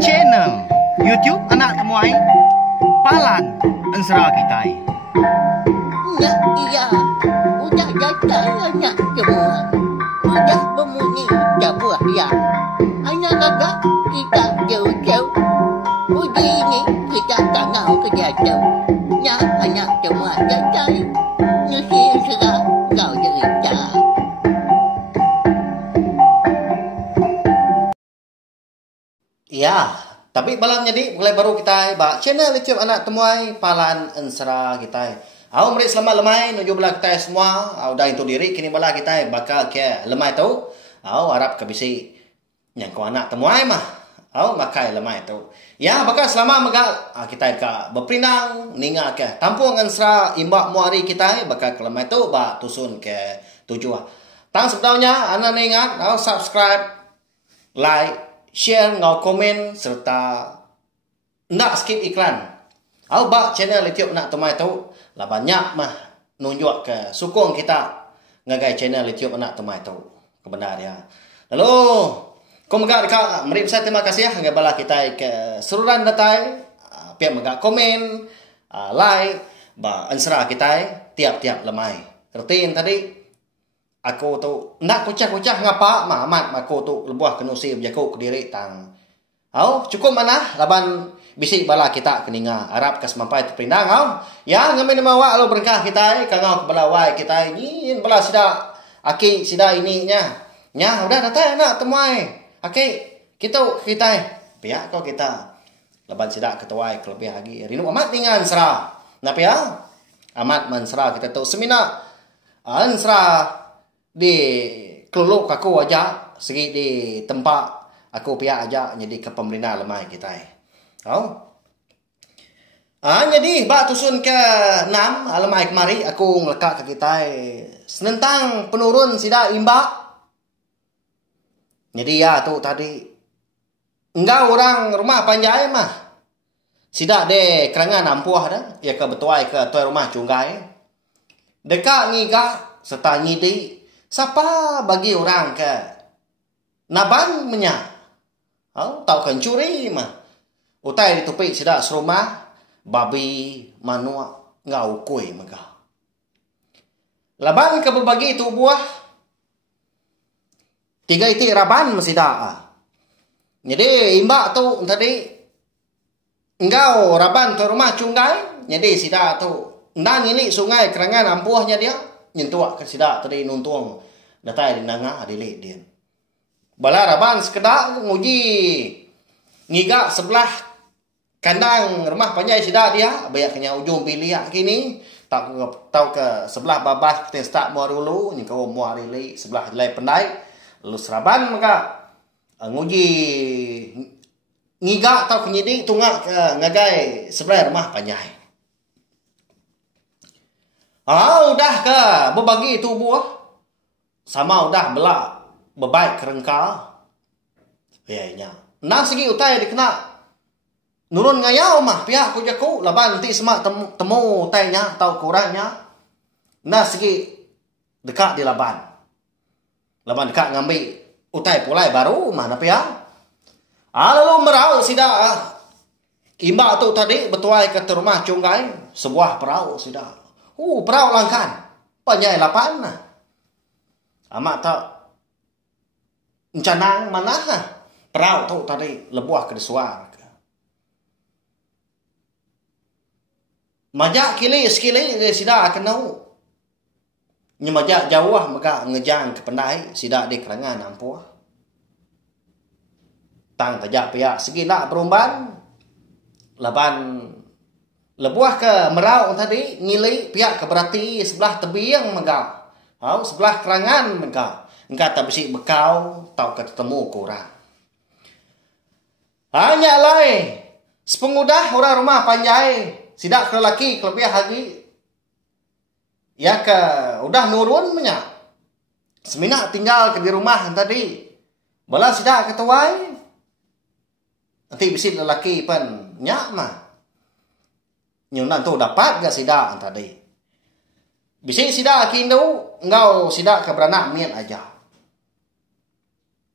channel YouTube anak temuai Palan Ensera kita. Ya, iya. Udah datang anak semua. Udah berbunyi sebuah ya. Anak kakak kita jauh-jauh. Uji ini kita tak mau kejatuh. Ya, anak semua datang. Nusi serah kau cerita. Ya, tapi malam jadi mulai baru kita ba channel YouTube anak temuai Palan Ensera kita. Au mari selamat lemai nuju belah kita semua. Au dah itu diri kini bala kita bakal ke lemai tu. Au harap ke bisi yang ko anak temuai mah. Au makai lemai tu. Ya bakal selama magal kita ka berpinang ninga ke Tampung Ensera imbak muari kita bakal ke lemai tu ba tusun ke tujuan. Tang sebenarnya anak ingat au subscribe, like, share, ngau komen serta nak skip iklan. Au ba channel YouTube nak temai tu lah banyak mah nunjuk ke sokong kita ngagai channel YouTube nak temai tu. Kebenar ya. Lalu kau megak dekat mari saya terima kasih ngagai bala kita ke seruran datai pihak megak komen like ba Ensera kita tiap-tiap lemai. Kertiin tadi aku tu nak kucah-kucah ngapa mamat aku tu lebuah kenusi berjaku ke diri tang. Au cukup mana laban bisik bala kita keninga harap kas mampai terpindang au. Ya ngamen mawa lo berkah kita kangau ke bala wai kita ngin bala sida aki sida ini nya. Nya udah datang nak temuai. Aki kita pihak kau kita laban sida ketuai kelebih lagi rinu amat dengan Ensera. Napa ya? Amat Ensera kita tu semina Ensera di keluk aku aja segi di tempat aku pihak aja jadi ke pemerintah lemai kita. Jadi bak tusun ke 6 lemai kemari aku ngelekat ke kita senentang penurun sida imbak. Jadi ya tu tadi enggak orang rumah panjai mah sida de kerangan ampuah dah ya ke betuai ke tuai rumah cunggai dekat ngiga serta ngidi siapa bagi orang ke naban menyak. Tau kan curi mah. Utai ditupik sida serumah babi manua ngau kuih megah. Laban ke berbagi tu buah 3 itik raban masida. Jadi imbak tu tadi engkau raban tu rumah cunggai jadi sida tu ndang ini sungai kerangan ampuhnya dia nyentuak ke sida tadi nuntung datai di nanga adilik dia. Bala raban sekedak nguji ngiga sebelah kandang rumah panjai sida dia banyak kenya ujung piliak kini tak tahu ke sebelah babas kita start muar dulu ni kau muar lili sebelah jelai pendai lalu seraban maka nguji ngiga tau kenyidik tungak ke ngagai sebelah rumah panjai. Udah ke berbagi tu buah sama udah belak bebaik kerengka. Ya. Nah segi utai dikena nurun ngayau mah pihak ku jaku laban nanti semak temu utainya atau kurangnya. Nah segi dekat di laban. Laban dekat ngambil utai pulai baru mana pihak. Lalu merau sida imbak tu tadi betuai ke rumah cunggai sebuah perahu sida. Perahu langkan. Panjai 8 nah. Amat tak encanang mana perahu tu tadi lebuah ke disuar. Majak kili sekili sida akan tahu. Ni majak jauh maka ngejang ke pendai sida di kerangan ampuh. Tang tajak pihak segi nak berumban. Laban lebuah ke merau tadi ngili pihak ke berarti sebelah tebiang mega. Sebelah kerangan mega. Engkau tak bersih bekau tau ketemu kurang. Hanya lai sepengudah orang rumah panjai sidak ke lelaki kelebih lagi ya ke udah nurun menyak semina tinggal ke di rumah tadi bala sidak ketuai nanti bisi lelaki pun nyak mah nyunan tu dapat gak sidak tadi bisi sidak kindu engkau sidak ke beranak mian aja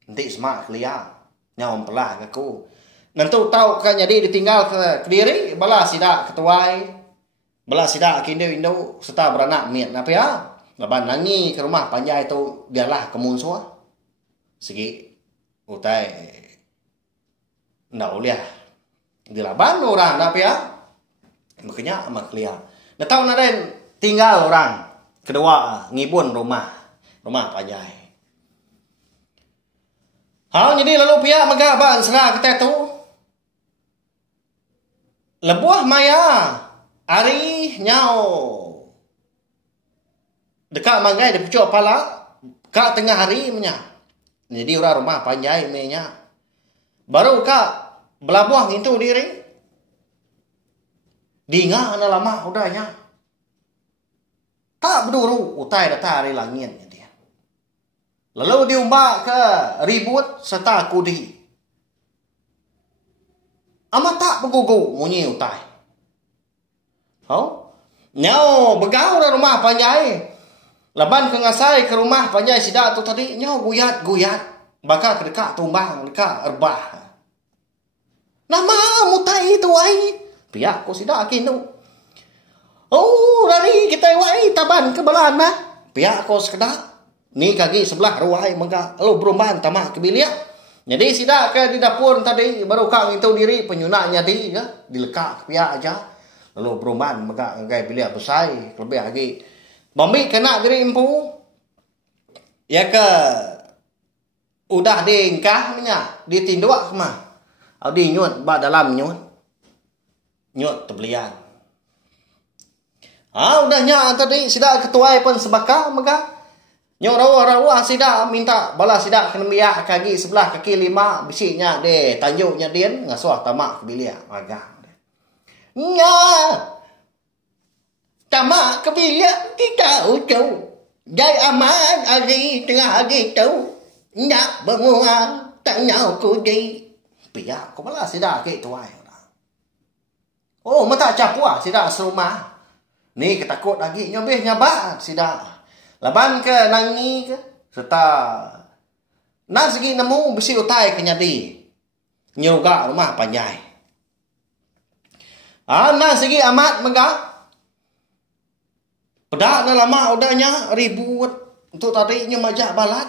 nanti semak kelia Nyom pelah ke ku. Nentu tahu kan jadi ditinggal ke Kediri, bala sida ketuai. Bala sida ke Indo serta beranak miat apa ya? Laban nangi ke rumah panjai tu biarlah kemun suah. Segi utai ndak uliah. Di laban orang apa ya? Makanya amak lihat. Dah tahu naden tinggal orang kedua ngibun rumah panjai. Hal jadi lalu pihak megah ban serah kita tu. Lebuah maya ari nyau. Dekat magai de pucuk pala ka tengah hari menya. Jadi orang rumah panjai menya. Baru ka belabuah itu diri. Dinga ana lama udahnya. Tak berduru utai data hari langit dia. Lalu diumbak ke ribut serta kudi. Amat tak bergugu munyi utai. Oh, nyau begau dah rumah panjai. Laban ke ngasai ke rumah panjai sida tu tadi nyau guyat. Bakal ke dekat tumbang, dekat erbah. Nama mutai itu ai. Pihak ko sida kinu. Oh, lari kita wai taban ke belana. Pihak ko sekedar. Ni kaki sebelah ruai mengka lu berumahan tamak ke bilik. Jadi sida ke di dapur tadi baru kang itu diri penyunaknya di ya, dilekak ke pihak aja. Lalu berumahan mengka ngai bilik besai lebih lagi. Bambi kena diri empu. Ya ke udah diingkah nya ditinduk mah. Audi nyut ba dalam nyut. Nyut tebelian. Udahnya tadi sida ketuai pun sebaka mega. Nyok rawa sida minta bala sida kena biak kaki sebelah kaki 5 bisiknya de tanjuknya din ngasuh tamak ke bilik agak. Nya. Tamak ke bilik kita ucau. Jai aman hari tengah hari tu. Nyak benguang tak nyau ku di. Biak ko bala sida ke tuai. Oh, mata capua sida serumah. Ni ketakut lagi nyobeh nyabat sida. Laban ke nangi ke serta nak segi nemu besi utai ke nyadi. Nyuga rumah panjai. Nak segi amat megah. Pedak na lama udahnya ribut untuk tadi nyemajak balat.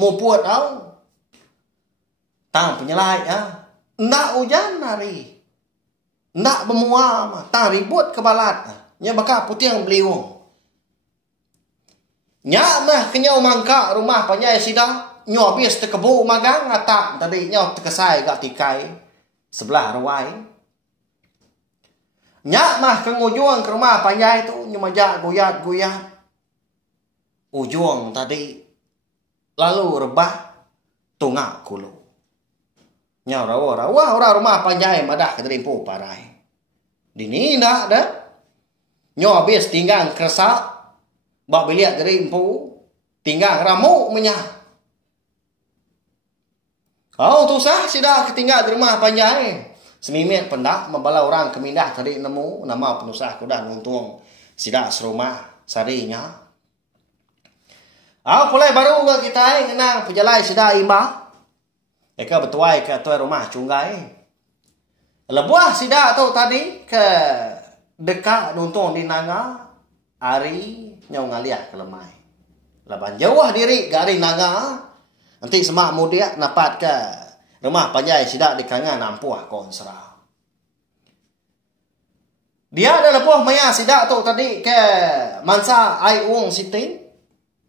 Mau buat tau. Tang penyelai ya. Ndak hujan hari. Ndak bermuam, tang ribut ke balat. Nya bakal putih yang beliung. Nya mah kenyau mangka rumah panjai sida. Nyo habis tekebu magang atak tadi nyo tekesai gak tikai sebelah ruai. Nya mah ke ujung ke rumah panjai tu nyemajak guyat. Ujung tadi lalu rebah tungak kulu. Nya rawa orang rumah panjai madah ke terimpu parai. Dini ndak dah. Nyo habis tinggal kersak. Bak biliat dari empu. Tinggal ramuk menyah. Oh tu sah sida ketinggal di rumah panjai. Semimit pendak membala orang kemindah tadi nemu. Nama penusah kuda nuntung. Sida serumah sarinya. Pulai baru kita kenang pejalai sida imah. Eka betuai ke tuai rumah cunggai. Lebuah sida tu tadi ke dekat nuntung di naga. Ari nyau ngaliah ke lemai. Laban jauh diri gari naga. Nanti semak mudia napat ke rumah panjai sida di kangan nampuah konsra. Dia ada lebuah maya sida tu tadi ke mansa ai uang siti.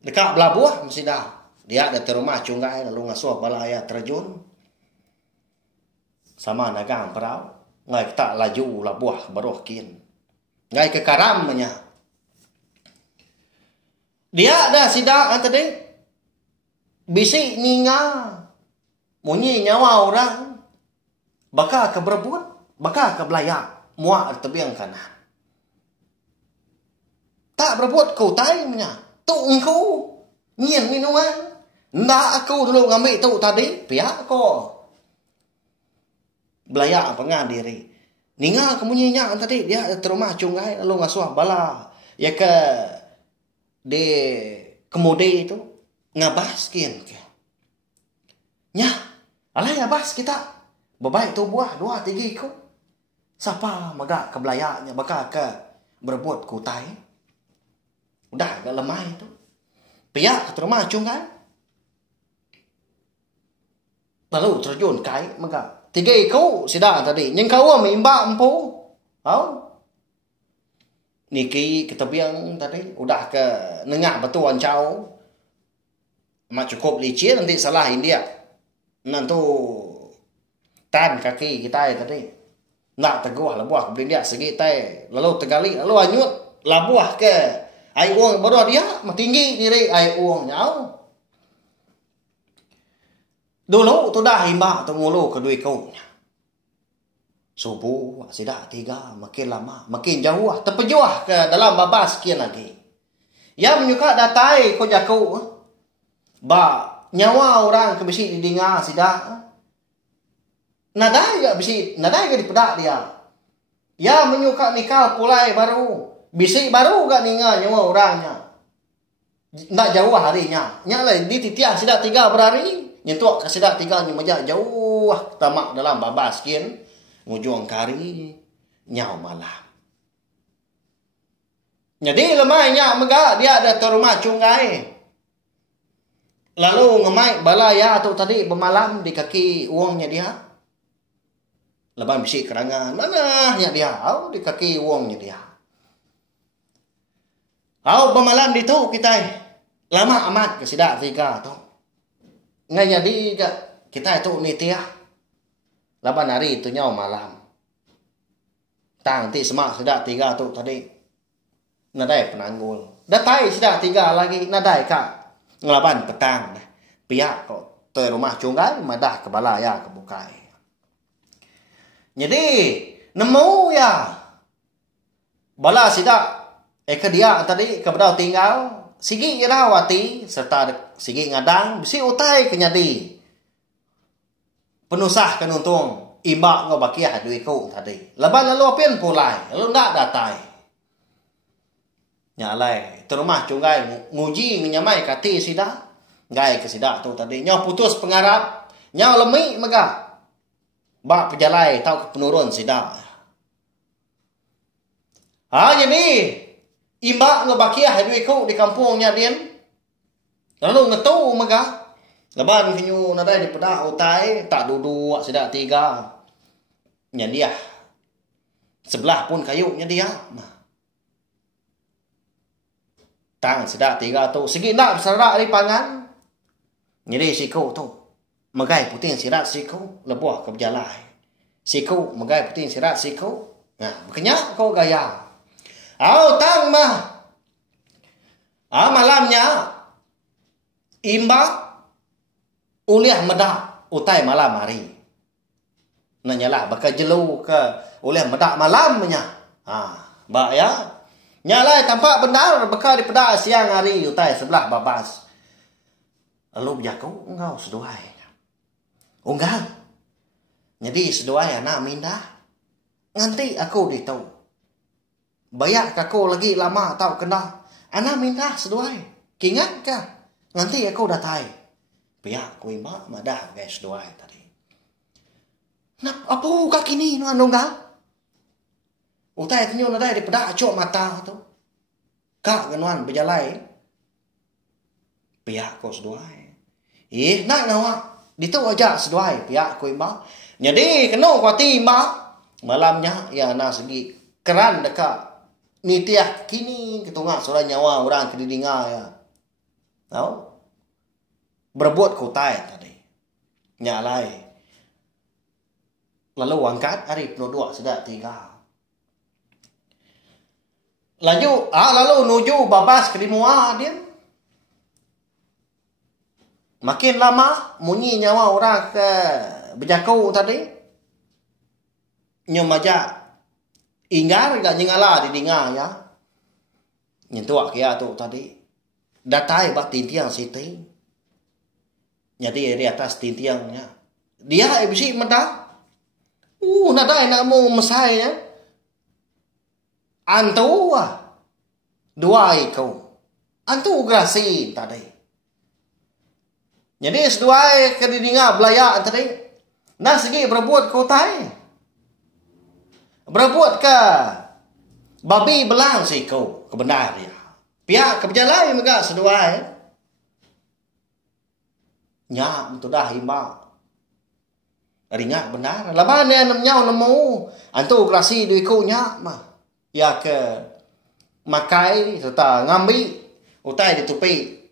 Dekat belabuah sida. Dia ada di rumah cunggai lalu ngasuh balaya terjun. Sama nagang perau. Ngai tak laju labuah baruh kin. Ngai ke karamnya. Dia ada sida tadi. Bisik ninga. Munyi nyawa orang. Bakal ke berebut. Bakal ke belayak. Muak tebiang kanan. Tak berebut kau taimnya. Tu engkau. Nyin minuman. Ndak aku dulu ngambil tu tadi. Pihak kau. Belayak pengan diri. Ninga kemunyinya tadi. Dia terumah cunggai. Lalu ngasuh bala. Ya ke. De kemudi itu ngabaskin ke. Nya Alai abas kita. Bebaik tu buah 2, 3 ikut. Siapa magak ke belayaknya bakal ke berbuat kutai. Udah agak lemah itu. Pihak ke rumah cungkan. Lalu terjun kai magak. 3 ikut sida tadi. Yang kau mimba empu. Tahu? Niki kita biang tadi udah ke nengah batuan cau. Mak cukup licin nanti salah India. Nanti tan kaki kita tadi. Nak teguh labuah ke dia segi tai. Lalu tegali lalu anyut labuah ke ai uang baru dia tinggi diri ai uang nyau. Dulu tu dah himba tu ngulu kedua kau. Subuh sida 3 makin lama makin jauh terpejuah ke dalam babas sekian lagi. Yang menyuka datai ko jaku. Ba nyawa orang ke besi didinga sida. Nadai gak besi, nadai gak dipedak dia. Ya menyuka nikah pulai baru. Bisi baru gak ninga nyawa orangnya. Nak jauh harinya. Nyalai di titiah sida 3 berhari. Nyentuak ke sida 3 nyemajak jauh tamak dalam babas sekian. Ngujung kari nyau malam. Jadi lemahnya megak dia ada ke rumah cunggai. Lalu ngemai balaya atau tadi bermalam di kaki uangnya dia. Leban bisi kerangan. Mananya dia? Di kaki uangnya dia. Bermalam di tu kita. Lama amat ke sidak 3 tu. Ngai jadi kita itu nitiah. Laban hari itu nyau malam. Tang ti semak sidak 3 tu tadi. Nadai penanggul. Datai sidak 3 lagi. Nadai kak. Ngelaban petang. Pihak kok. Te rumah cunggai. Madah ke balaya ke bukai. Jadi. Nemu ya. Bala sidak. Ke dia tadi. Kepada tinggal. Sigi irawati. Serta sigi ngadang. Bisi utai kenyadi. Penusah kenuntung imbak ngo bakiah duit kau tadi. Leban lalu apin pulai, lalu ndak datai. Nyalai, terumah cunggai nguji menyamai kati sida. Gai ke sida tu tadi. Nyau putus pengarap, nyau lemik mega. Bak pejalai tau ke penurun sida. Jadi imbak ngo bakiah duit kau di kampungnya dia. Lalu ngetu mega. Leban kinyu nadai di pedak utai tak duduk sedak 3. Nya dia. Sebelah pun kayunya dia. Tang sedak 3 tu segi nak serak di pangan. Nyeri siku tu. Megai puting sirat siku lebuh ke berjalai. Siku megai puting sirat siku. Nah, berkenyak kau gaya. Tang mah. Malamnya imba uliah medak utai malam hari. Nanyalah bakal jelu ke uliah medak malamnya. Bak ya. Nyalai tampak benar bakal di pedak siang hari utai sebelah babas. Lalu berjaku engkau seduai. Unggal. Jadi seduai anak mindah. Nanti aku ditahu. Bayak aku lagi lama tau kena. Anak mindah seduai. Kingat kah? Nanti aku datai. Pihak kui mak madah guys doa tadi. Nap apa kaki ni nu anunggal? Utai tinyo nadai di pedak acok mata tu. Kak genuan berjalai. Pihak ko seduai. Nak nawa ditu aja seduai pihak kui mak. Jadi kena kuati mak malamnya ya na segi keran dekat nitiah kini ketungak surah nyawa orang kedidinga ya. Tahu? Berbuat kutai tadi. Nyalai. Lalu angkat hari peluduk sedak 3. Lalu nuju babas kelimua dia. Makin lama munyi nyawa orang ke berjakau tadi. Nyemajak inggar gak nyengala di dinga ya. Nyentuak kia tu tadi. Datai bak tintiang siti. Jadi di atas tintiangnya. Dia bisi medak. Nadai nak mau mesai ya. Antu dua ikau. Antu grasi tadi. Jadi seduai ke didinga belaya tadi. Nah segi berbuat kau tai. Berbuat ke babi belang si kau kebenar ya. Pihak keberjalai mereka seduai. Nyak itu dah himbau. Ringat benar. Laban dia nyau nemu. Antu krasi duit kau nyak mah. Ya ke makai serta ngambil. Utai ditupi.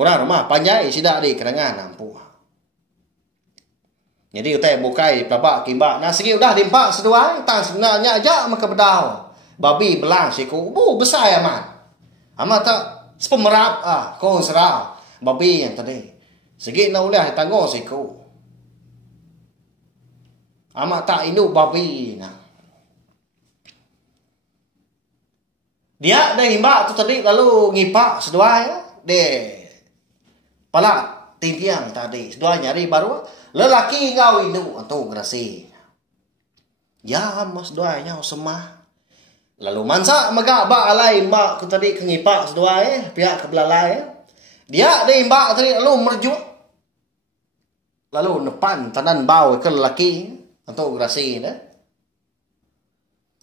Orang rumah panjai sidak di kerangan nampu. Jadi utai bukai pelabak kimbak. Nah segi udah dimpak seduai. Tang sebenarnya aja maka bedau. Babi belang siku. Besar amat. Amat tak sepemerap. Kau serau. Babi yang tadi. Segi nak ulah tangguh siku. Amat tak induk babi. Nah. Dia dah himbak tu tadi lalu ngipak seduai. Dia palak tintiang tadi. Seduai nyari baru. Lelaki ngau induk. Antu ngerasi. Ya mas seduai nyau semah. Lalu mansa magak bak alai mbak tu tadi kengipak seduai. Pihak kebelalai. Dia dah himbak tadi lalu merjuk. Lalu nepan tanan bau ke lelaki. Antu ngerasi dah.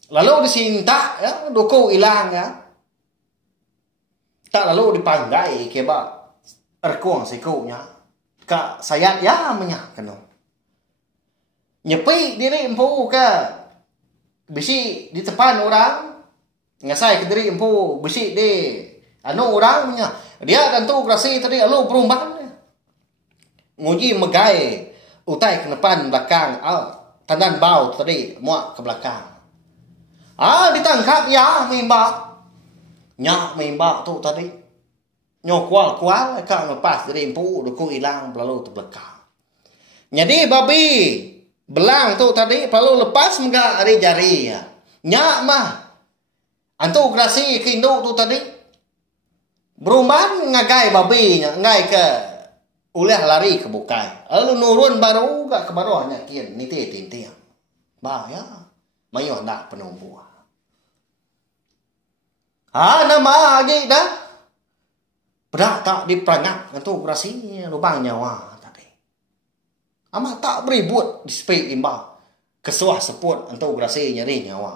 Lalu disinta ya, duku hilang ya. Tak lalu dipanggai ke ba erkuang sikunya. Ka sayat ya menyak kena. Nyepi diri empu ke bisi di depan orang. Ngasai ke diri empu bisi di anu orang menyak. Dia tentu krasi tadi lalu perubahan. Nguji megai utai ke depan belakang. Tanan bau tadi muak ke belakang. Ditangkap ya mimbak. Nyak mimbak tu tadi. Nyokwal-kwal ka lepas dari empu duku hilang lalu terbelakang. Jadi babi belang tu tadi lalu lepas enggak ada jari ya. Nyak mah. Antu grasi ke induk tu tadi. Berumban ngagai babi ngai ke ulah lari ke bukai. Lalu nurun baru gak ke bawah nyakin niti tintiang. Bah ya. Mayo nak penumbuh. Nama lagi dah. Pedak tak diperangap. Tentu kurasi lubang nyawa tadi. Amat tak beribut di spek imbau. Kesuah seput. Tentu kurasi nyari nyawa.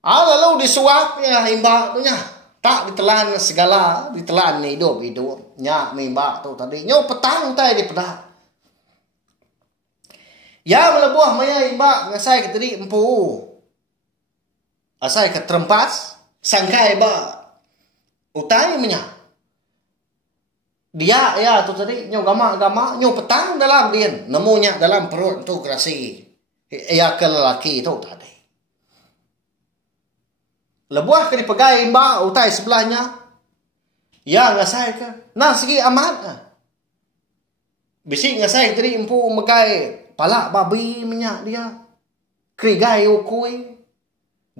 Lalu disuap ya imbau tu nya. Tak ditelan segala. Ditelan hidup-hidup. Nyak imbau tu tadi. Nyo petang tadi di pedak. Ya melebuah maya imbau. Ngasai ke tadi empu. Asai ke terempas, sangkai ba utai menyak. Dia ya tu tadi nyo gama-gama nyo petang dalam dia, nemunya dalam perut tu kerasi. Ya ke lelaki tu tadi. Lebuah ke dipegai mbak utai sebelahnya. Ya ngasai ke. Nah segi amat. Bisik ngasai tadi empu megai palak babi menyak dia. Krigai ukui.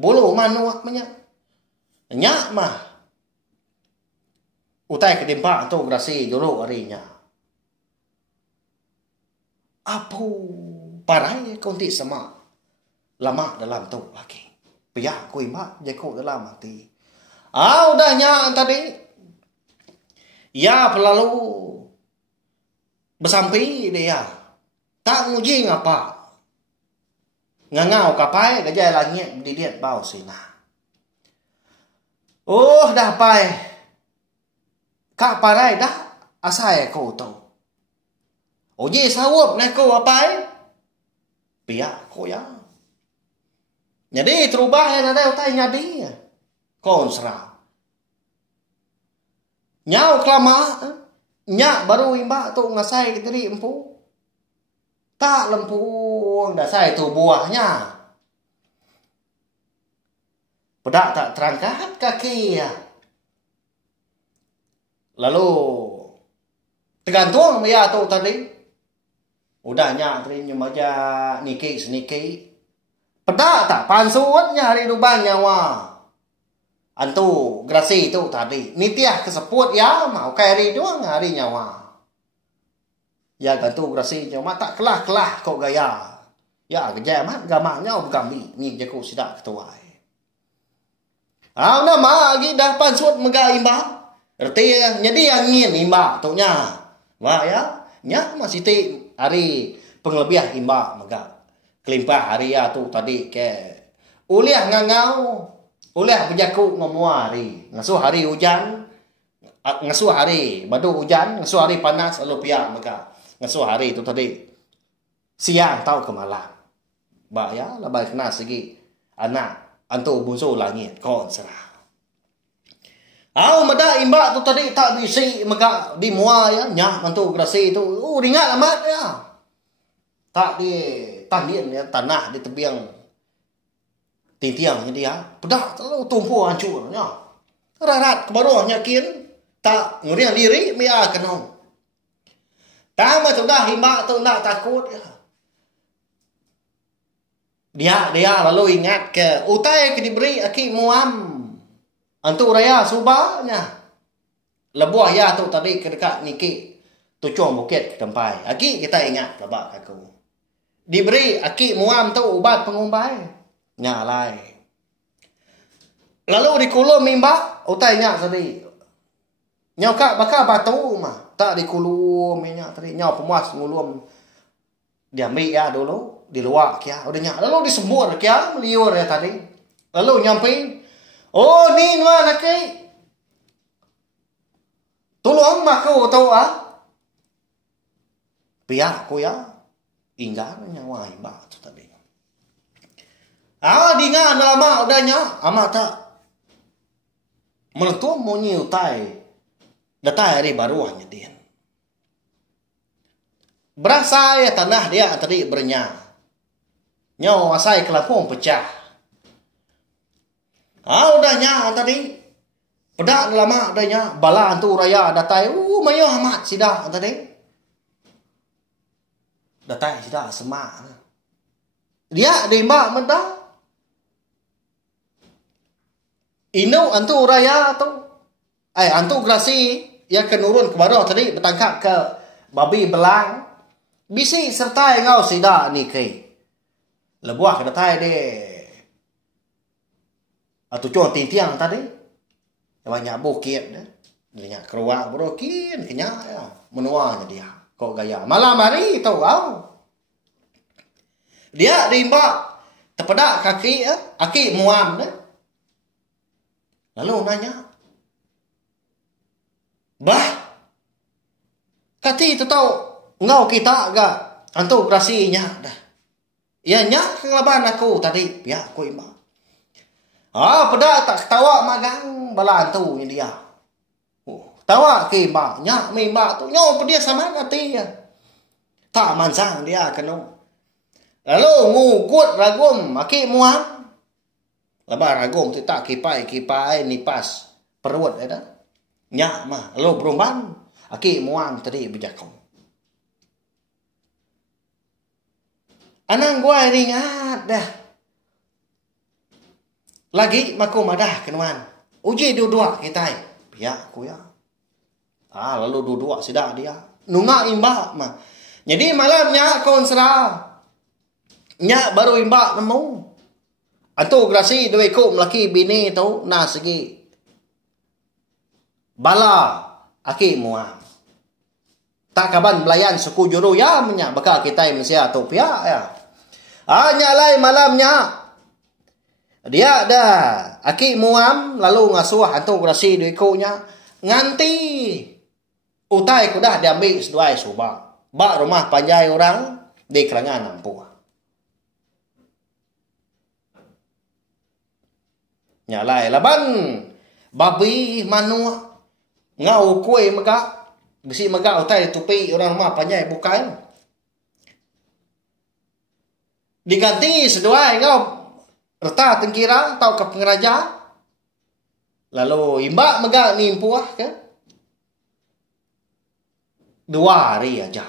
Bulu manuak menyak. Nyak mah. Utai ketimpa tu grasi dulu harinya. Apu parai konti sama. Lama dalam tu lagi. Pihak kui mak jago dalam hati. Udah nyak tadi. Ya pelalu bersampai dia. Tak nguji ngapa. Ngangau kapai gajah langit didiat bau sina. Dah pai. Kak parai dah asai kau tu. Oje sawup nak kau apai? Pihak kau ya. Jadi terubah yang ada utai nyadi. Kau serah. Nyau kelama. Nyak baru imbak tu ngasai ke diri empu. Tak lempung dah saya tu buahnya. Pedak tak terangkat kaki ya. Lalu tergantung ya tu tadi. Udahnya tadi nyemaja niki seniki. Pedak tak pansuatnya hari lubang nyawa. Antu grasi tu tadi. Nitiah keseput ya mau kari doang hari nyawa. Ya gantu grasi nyawa tak kelah-kelah kau gaya. Ya gejaya mat gamaknya bergambi. Ni jaku sidak ketua. Nama lagi dah pansuat megah imbang. Erti jadi angin imba tu nya. Wah ya, nya masih ti hari penglebih imba maka kelimpah hari ya tu tadi ke uliah ngangau, uliah berjaku ngomuari. Ngasuh hari hujan, ngasuh hari badu hujan, ngasuh hari panas lalu pia maka ngasuh hari tu tadi siang tau ke malam. Ba ya labai kena segi anak antu bunso langit kon serah. Mada imba tu tadi tak bisi maka di mua ya nya mantu grasi tu ringat amat ya. Tak di tandien ya tanah di tebiang tiang jadi ya. Pedak terlalu tumpu hancur nya. Rarat ke bawah nyakin tak ngeriang diri mia kenong. Tama tu dah imba tu nak takut ya. Dia lalu ingat ke utai ke diberi aki muam. Antu raya subanya. Lebuah ya tu tadi ke dekat niki tucung bukit tempai. Aki kita ingat lebak aku. Diberi aki muam tu ubat pengumbai. Nyalai. Lalu dikulum mimba utai nyak tadi. Nyau kak bakal batu mah. Tak dikulum minyak tadi. Nyau pemuas ngulum. Diambil ya dulu. Di luar kia. Udah nyak. Lalu disembur kia. Meliur ya tadi. Lalu nyampai. Oh ni nuan akai. Tolong aku tahu Pihak aku ya. Inggar nyawa imba tu tadi. Dingan lama udahnya. Amat tak. Melentu monyi utai. Datai hari baru hanya dia. Berasa ya tanah dia tadi bernya. Nyawa asai kelapung pecah. Udahnya tadi. Pedak lama adanya. Bala antu raya datai. Mayo amat sidah tadi. Datai sidah semak. Dia dimba mentah. Inu antu raya tu. Antu grasi. Yang kenurun ke bawah tadi. Bertangkap ke babi belang. Bisi serta ngau sidah ni kei. Lebuah ke datai dia. Atau cuma tiang tadi. Banyak bukit. Banyak keruak berokin. Kenyak ya. Menuanya dia. Kok gaya. Malam hari tahu kau. Dia rimba. Terpedak kaki. Aki muam. Lalu nanya. Bah. Kati itu tahu. Ngau kita agak. Antu grasinya dah. Ya nyak kelaban aku tadi. Ya aku imba. Pedak tak ketawa magang bala tu ni dia. Tawa ke ba nya memba tu nyo dia sama hati ya. Tak mansang dia kenu. Lalu ngugut ragum aki muam. Laba ragum tu tak kipai nipas perut ada. Nya mah lalu berumban aki muam tadi berjakong. Anang gua ringat dah. Lagi maku madah kenuan. Uji dua-dua kita. Ya aku ya. Lalu dua-dua sidak dia. Nunga imba mah. Jadi malamnya kon serah. Nya baru imba nemu. Antu grasi dua ikut melaki bini tu na segi. Bala aki muam. Tak kaban belayan suku juru ya menya bakal kita Malaysia tu pia ya. Nyalai malamnya. Dia dah aki muam lalu ngasuh antu grasi duit kunya nganti utai ku dah diambil seduai subang. Bak rumah panjai orang di kerangan nampu. Nyalai laban babi manua ngau kue mega besi mega utai tupi orang rumah panjai bukan. Diganti seduai ngau reta tengkira tau ke pengeraja. Lalu imba mega ni impuah ke. 2 hari aja.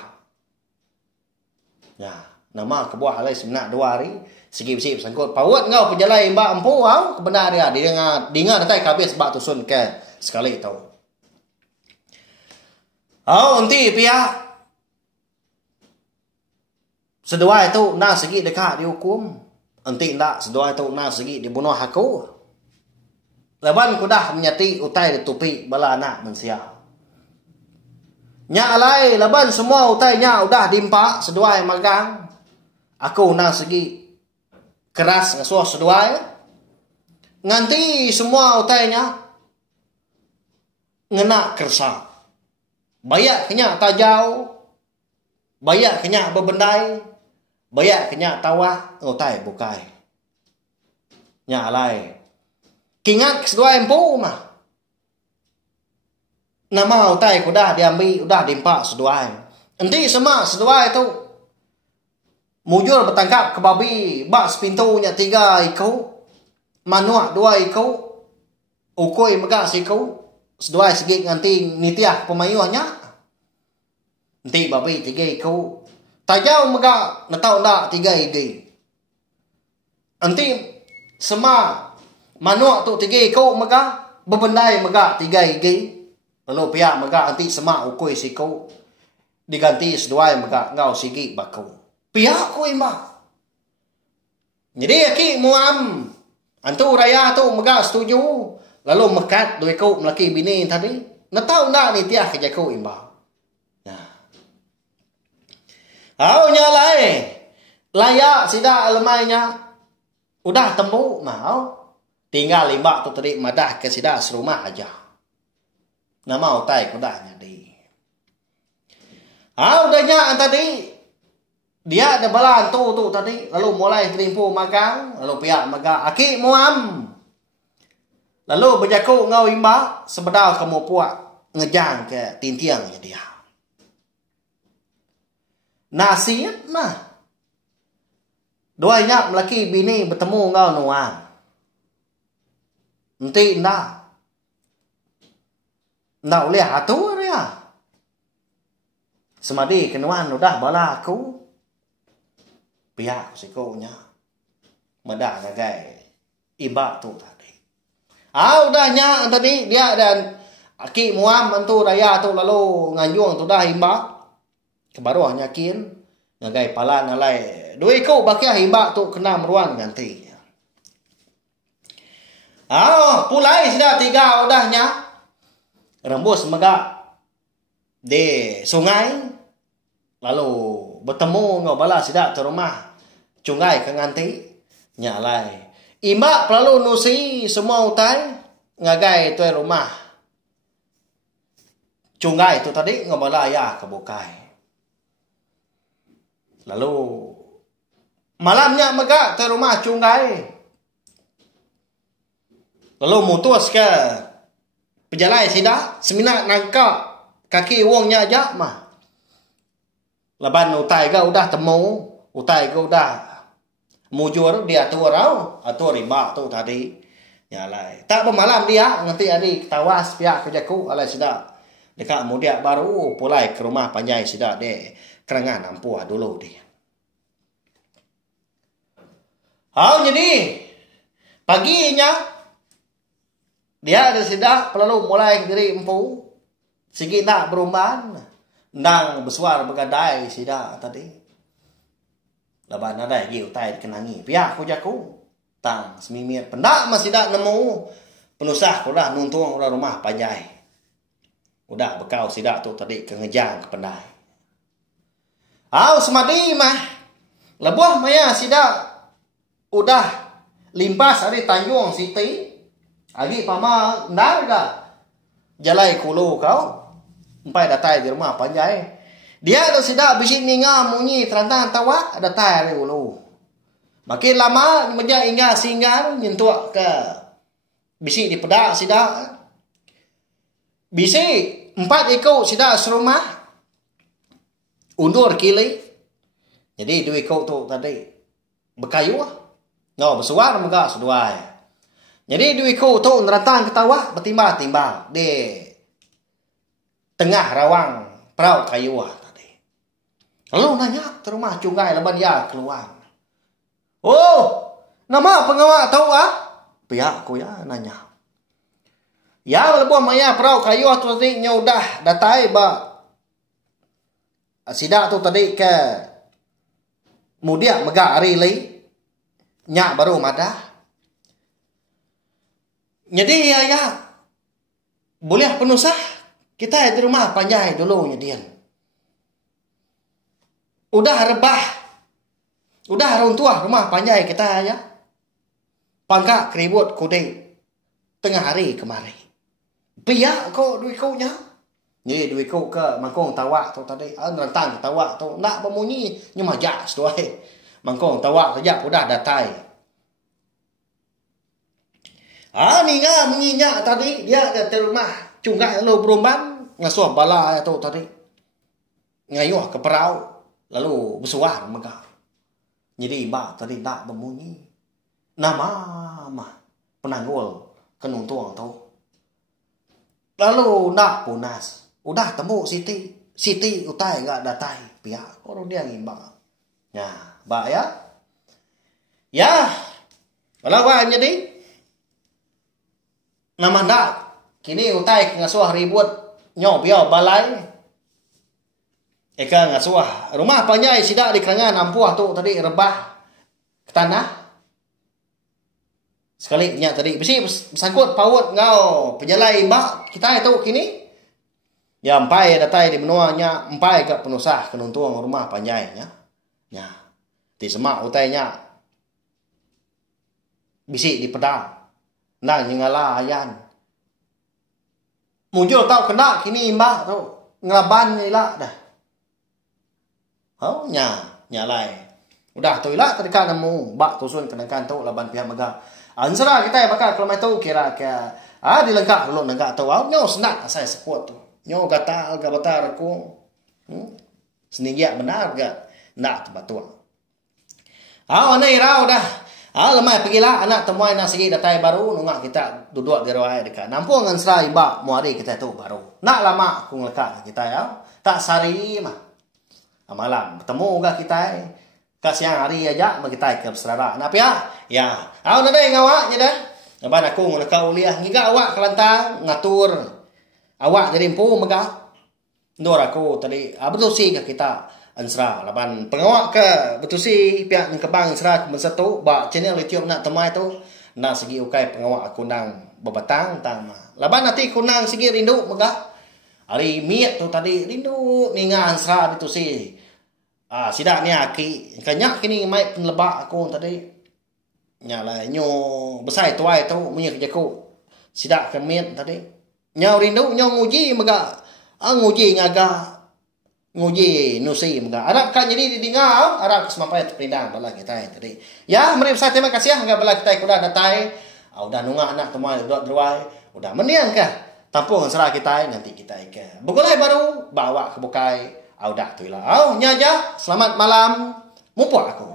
Ya, nama kebuah alai sebenar 2 hari. Segi besi bersangkut. Pawat ngau penjalai imba empu au kebenar dia. Dengar nanti kabis bak tusun ke sekali tau. Nanti pihak sedua itu na segi dekat dihukum. Nanti ndak sedua itu na segi dibunuh aku. Laban kudah menyati utai ditupi bala anak manusia. Nya alai laban semua utainya udah dimpa seduai magang. Aku nang segi keras ngasuh seduai. Nganti semua utainya ngena kersa. Bayak kenya tajau. Bayak kenya bebendai. Bayak kenya tawah utai bukai. Nya alai. Kingat seduai empu mah. Nama utai kudah diambil, udah dimpak seduai. Nanti semua seduai tu mujur bertangkap ke babi, bak sepintunya 3 ikau, manuak 2 ikau, ukoi megak sikau, seduai segi nganti nitiah pemayuhnya. Nanti babi 3 ikau, tajau megak natau ndak 3 igi. Nanti semua manuak tu 3 ikau megak, bebendai megak 3 igi. Lalu pihak megak nanti semak ukui sikau diganti seduai megak ngau sigi bakau. Pihak kui mak. Jadi aki muam antu raya tu megak setuju. Lalu mekat dua kau melaki bini tadi. Natau nak ni tiah kerja kau imba. Nah. Au nyalai. Layak sida lemainya. Udah temu mau. Tinggal limbak tu tadi madah ke sida serumah aja. Nama utai kuda jadi. Udahnya tadi dia ada balan tu tadi lalu mulai terimpu magang lalu pihak magang aki muam. Lalu berjaku ngau imba sebedal kamu puak ngejang ke tintiangnya dia. Nasihat mah. Duanya melaki bini bertemu ngau nuang. Nanti ndak. Ndak boleh atur ya. Semadi kenuan udah bala aku. Pihak sikonya. Medah ngagai iba tu tadi. Udahnya tadi dia dan aki muam antu raya tu lalu nganjung tu dah imba. Kebaru hanya kin ngagai pala nalai. Dua ikut bakia imba tu kena meruan ganti. Pulai sudah 3 udahnya. Rembus megak di sungai lalu bertemu ngau bala sidak ke rumah cungai ke nganti nyalai imbak lalu nusi semua utai ngagai tu rumah cungai tu tadi ngau bala ayah ke bukai lalu malamnya megak ke rumah cungai lalu mutus ke pejalai sida semina nangkap kaki wongnya aja mah. Laban utai ga udah temu, utai ga udah mujur dia atur riba tu tadi. Nyalai. Tak pemalam dia nanti adik tawas pihak kerjaku alai sida. Dekat mudia baru pulai ke rumah panjai sida de kerengan ampuh dulu dia. Jadi paginya dia ada sidak lalu mulai diri empu. Sigi nak berumban. Nang bersuar bergadai sidak tadi. Laban ada lagi utai kenangi. Pihak ku jaku. Tang semimir. Pendak masih dak nemu. Penusah ku dah nuntung orang rumah panjai. Udah bekau sidak tu tadi ke ngejang ke pendai. Semadi mah. Lebuah maya sidak. Udah limpas hari Tanjung Siti. Agi pama ndarga jalai kulu kau empai datai di rumah panjai dia ada sidak bisik ninga munyi terantang tawa datai hari ulu makin lama menja inga singgar nyentuak ke bisik di pedak sidak bisik 4 ikut sidak serumah undur kili jadi 2 ikut tu tadi berkayu ngau bersuar megak seduai. Jadi dua ikut tu nerantang ketawa bertimbang-timbang di tengah rawang perahu kayu tadi. Lalu nanya ke rumah cungai leban dia keluar. Nama pengawal tahu Pihak aku ya nanya. Ya lebuh maya perahu kayu tu tadi nyudah datai ba sidak tu tadi ke mudia megak hari lai nyak baru madah. Jadi ya boleh penusah kita di rumah panjai dulu nyedian. Udah rebah. Udah runtuh rumah panjai kita ya. Pangka keribut kode tengah hari kemari. Biar kau duit kau nya. Jadi duit kau ke mangkong tawak tu tadi. Rantang tawak tu nak bemunyi nhưng mà dạ rồi. Mangkong tawak saja udah datai. Ni nga menyinya tadi dia di rumah cunggak lalu berumban ngasuh bala tu tadi. Ngayuh ke perau lalu bersuah mega. Jadi iba tadi nak bemunyi. Nama mah penanggul kenung tuang tu. Lalu nak punas. Udah temu Siti utai gak datai. Pihak orang dia ngimbang. Ya, mbak ya. Ya. Kalau apa jadi? Nama ndak. Kini utai ngasuh ribut nyobiau balai. Eka ngasuh rumah panjai sidak di kerangan ampuh tu tadi rebah ke tanah. Sekali nya tadi besi bersangkut paut ngau penjalai mbak kita itu kini. Ya empai datai di menuanya empai ke penusah kenuntuang rumah panjai nya. Ya. Di semak utainya bisi di pedang. Nang ngala ayan. Muncul tau kena kini mbak tu ngelaban ni lah dah. Oh nya lai. Udah tu lah terdekat nemu bak tusun kenakan tu laban pihak megah. Ansara kita bakal kalau mai tu kira ke dilengkap dulu negak tu. Nyo senat saya support tu. Nyo gatal gabatar aku. Seninggia benar gak nak batuan. Nai rau dah. Lemai pergilah anak temuai nasi datai baru nungak kita duduk di rawai dekat. Nampung ansara iba muari kita tu baru. Nak lama aku ngelekat kita ya. Tak sari mah. Malam bertemu gak kita kat siang hari aja kita ke Serara. Napa ya? Ya. Nak dai ngawak nya dah. Naban aku ngelekat uliah ngiga awak kelantang ngatur. Awak jadi empu megah. Ndor aku tadi betusi ke kita ansra laban pengawak ke betusi pihak Kebang Ansra bersatu ba channel YouTube nak temai tu nak segi ukai pengawak aku nang bebatang tang laban nanti kunang segi rindu megah. Hari miat tu tadi rindu ninga ansra betusi. Sidak ni aki kanyak kini mai penlebak aku tadi. Nyala nyo besai tuai tu punya kerjaku. Sidak kemit tadi. Nyau rindu nyo nguji mega. Nguji ngaga. Nguji nusi mega. Arab kan jadi didingau, arab semampai terpindang bala kita tadi. Ya, mari besar terima kasih angga bala kita kuda datai. Udah nungak anak temai udah druai. Udah meniang kah? Tampung serah kita nanti kita ke. Begulai baru bawa ke bukai. Udah tu lah. Nyaja, selamat malam. Mumpuk aku.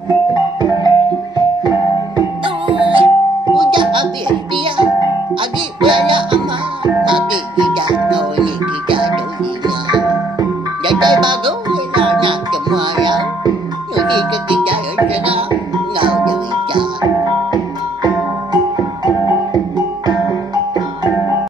Udah habis dia. Adik banyak amat. Tapi tidak tahu ni kita dunia. Jadi baru nak semua ya. Jadi ketika